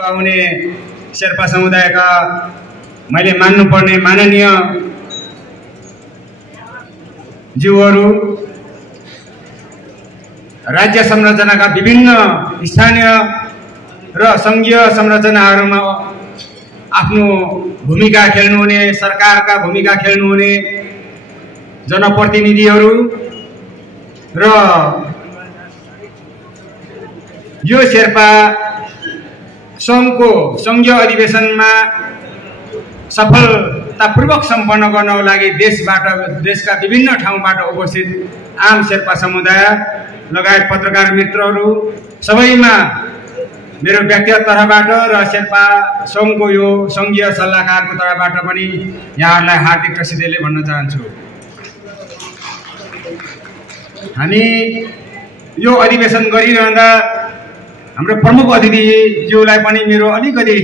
आउने शेर्पा समुदायका मैले मान्नुपर्ने माननीय जीवहरू राज्य संरचनाका विभिन्न स्थानीय र संघीय संरचनाहरूमा आफ्नो भूमिका खेल्नुहुने, सरकारका भूमिका खेल्नुहुने जनप्रतिनिधिहरू र यो शेर्पा संघको संघीय अधिवेशनमा सफलतापूर्वक सम्पन्न गर्नको लागि देशका विभिन्न ठाउँबाट उपस्थित आम शेर्पा समुदाय लगायत पत्रकार मित्रहरू सबैमा मेरो व्यक्तिगत तर्फबाट र शेर्पा संघको यो संघीय सल्लाहकारको तर्फबाट पनि यहाँहरूलाई हार्दिक प्रसिद्धिले भन्न चाहन्छु। हामी यो अधिवेशन गरिरहँदा हाम्रो प्रमुख अतिथिज्यूलाई पनि मेरो अलिकति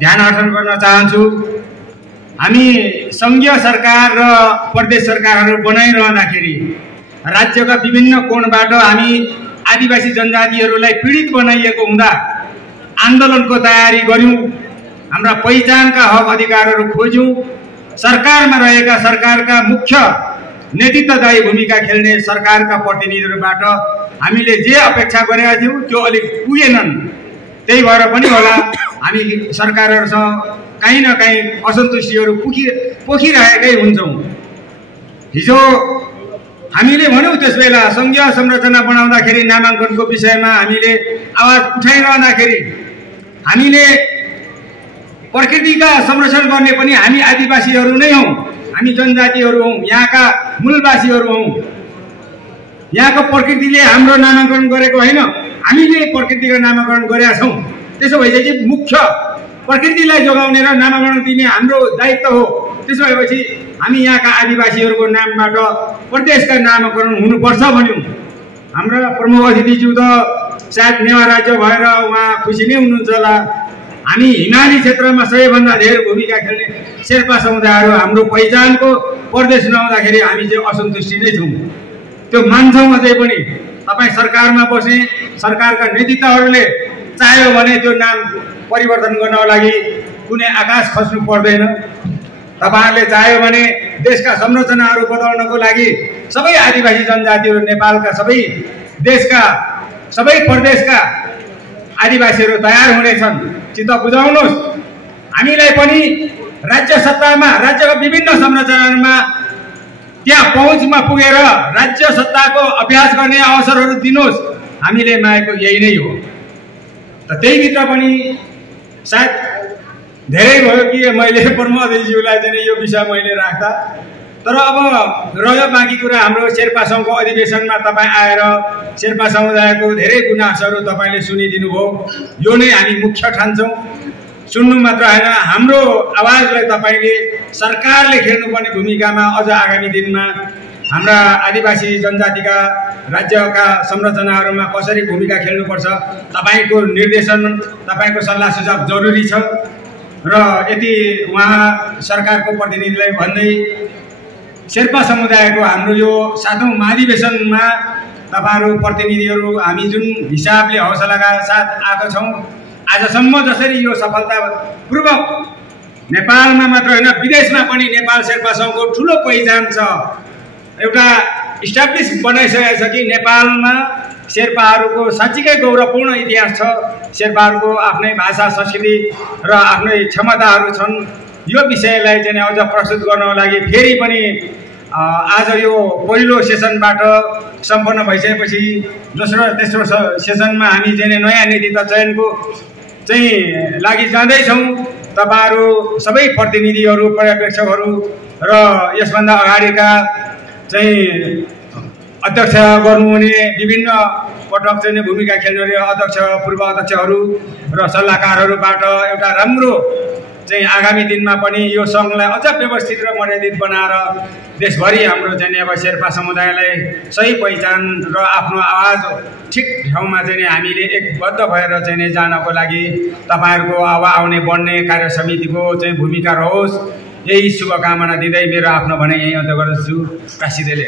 ध्यान आकर्षण गर्न चाहन्छु। हामी संघीय सरकार र प्रदेश सरकारहरू बनाइरहँदाखेरि राज्यका विभिन्न कोणबाट हामी आदिवासी जनजातिहरूलाई पीडित बनाइएको हुँदा आन्दोलनको तयारी गर्यौं, हाम्रा पहिचानका हक अधिकारहरू खोज्यौं, सरकारमा रहेका सरकारका मुख्य नेतृत्वदायी भूमिका खेल्ने सरकारका प्रतिनिधिहरूबाट हामीले जे अपेक्षा गरेका थियौं त्यो अलिक पुगेनन्। त्यही भएर पनि होला हामी सरकारहरूसँग कहीँ न कहीँ असन्तुष्टिहरू पोखिरहेकै हुन्छौं। हिजो हामीले भन्यौं त्यसबेला संघीय संरचना बनाउँदाखेरि नामाङ्कनको विषयमा हामीले आवाज उठाइरहँदाखेरि हामीले प्रकृतिका संरक्षण गर्ने पनि हामी आदिवासीहरू नै हौं, हामी जनजातिहरू हौं, यहाँका मूलवासीहरू हौं। यहाँको प्रकृतिले हाम्रो नामाङ्करण गरेको होइन, हामीले प्रकृतिको नामाङ्करण गरेका छौं। त्यसो भएपछि मुख्य प्रकृतिलाई जोगाउने र नामाङ्करण दिने हाम्रो दायित्व हो। त्यसो भएपछि हामी यहाँका आदिवासीहरूको नामबाट प्रदेशका नामाकरण हुनुपर्छ भन्यौं। हाम्रा प्रमुख अतिथिज्यू त सायद नेवा राज्य भएर उहाँ खुसी नै हुनुहुन्छ होला। हामी हिमाली क्षेत्रमा सबैभन्दा धेरै भूमिका खेल्ने शेर्पा समुदायहरू हाम्रो पहिचानको प्रदेश नहुँदाखेरि हामी चाहिँ असन्तुष्टि नै छौं। त्यो मान्छौं। अझै पनि तपाईँ सरकारमा बस्ने सरकारका नेतृत्वहरूले चाह्यो भने त्यो नाम परिवर्तन गर्नको लागि कुनै आकाश खस्नु पर्दैन। तपाईहरुले चाह्यो भने देशका संरचनाहरू बदल्नको लागि सबै आदिवासी जनजातिहरू नेपालका सबै देशका सबै प्रदेशका आदिवासीहरू तयार हुनेछन्। चित्त बुझाउनुहोस्। हामीलाई पनि राज्य सत्तामा राज्यका विभिन्न संरचनाहरूमा त्यहाँ पहुँचमा पुगेर राज्य सत्ताको अभ्यास गर्ने अवसरहरू दिनुहोस्। हामीले मागेको यही नै हो। त त्यही भित्र पनि सायद धेरै भयो कि मैले प्रमुख अतिथिज्यूलाई चाहिँ यो विषय मैले राख्दा, तर अब रह्यो बाँकी कुरा हाम्रो शेर्पा संघको अधिवेशनमा तपाईँ आएर शेर्पा समुदायको धेरै गुनासोहरू तपाईँले सुनिदिनु भयो। यो नै हामी मुख्य ठान्छौँ। सुन्नु मात्र होइन, हाम्रो आवाजलाई तपाईँले सरकारले खेल्नुपर्ने भूमिकामा अझ आगामी दिनमा हाम्रा आदिवासी जनजातिका राज्यका संरचनाहरूमा कसरी भूमिका खेल्नुपर्छ तपाईँको निर्देशन, तपाईँको सल्लाह सुझाव जरुरी छ। र यति उहाँ सरकारको प्रतिनिधिलाई भन्दै शेर्पा समुदायको हाम्रो यो 7औं महाधिवेशनमा तपाईहरु प्रतिनिधिहरू हामी जुन हिसाबले हौसलाका साथ आएको छौं, आजसम्म जसरी यो सफलतापूर्वक नेपालमा मात्र होइन विदेशमा पनि नेपाल शेर्पा संघको ठूलो पहिचान छ। एउटा इस्टाब्लिश बनाइसकेको छ कि नेपालमा शेर्पाहरूको साँच्चीकै गौरवपूर्ण इतिहास छ। शेर्पाहरूको आफ्नै भाषा, संस्कृति र आफ्नै क्षमताहरू छन्। यो विषयलाई चाहिँ अझ प्रस्तुत गर्नको लागि फेरि पनि आज यो पहिलो सेसनबाट सम्पन्न भइसकेपछि दोस्रो तेस्रो सेसनमा हामी चाहिँ नयाँ नेतृत्व चयनको चाहिँ लागि जाँदैछौँ। तपाईहरु सबै प्रतिनिधिहरू, पर्यवेक्षकहरू र यसभन्दा अगाडिका चाहिँ अध्यक्ष गर्नुहुने विभिन्न पटक चाहिँ भूमिका खेल्ने अध्यक्ष, पूर्व अध्यक्षहरू र सल्लाहकारहरूबाट एउटा राम्रो चाहिँ आगामी दिनमा पनि यो संघलाई अझ व्यवस्थित र मर्यादित बनाएर देशभरि हाम्रो चाहिँ अब शेर्पा समुदायलाई सही पहिचान र आफ्नो आवाज ठिक ठाउँमा चाहिँ हामीले एकबद्ध भएर चाहिँ जानको लागि तपाईहरुको अब आउने बढ्ने कार्य समितिको चाहिँ भूमिका रहोस्। यही शुभकामना दिँदै मेरो आफ्नो भनाइ यही अन्त्य गर्दछु। काशीदेले।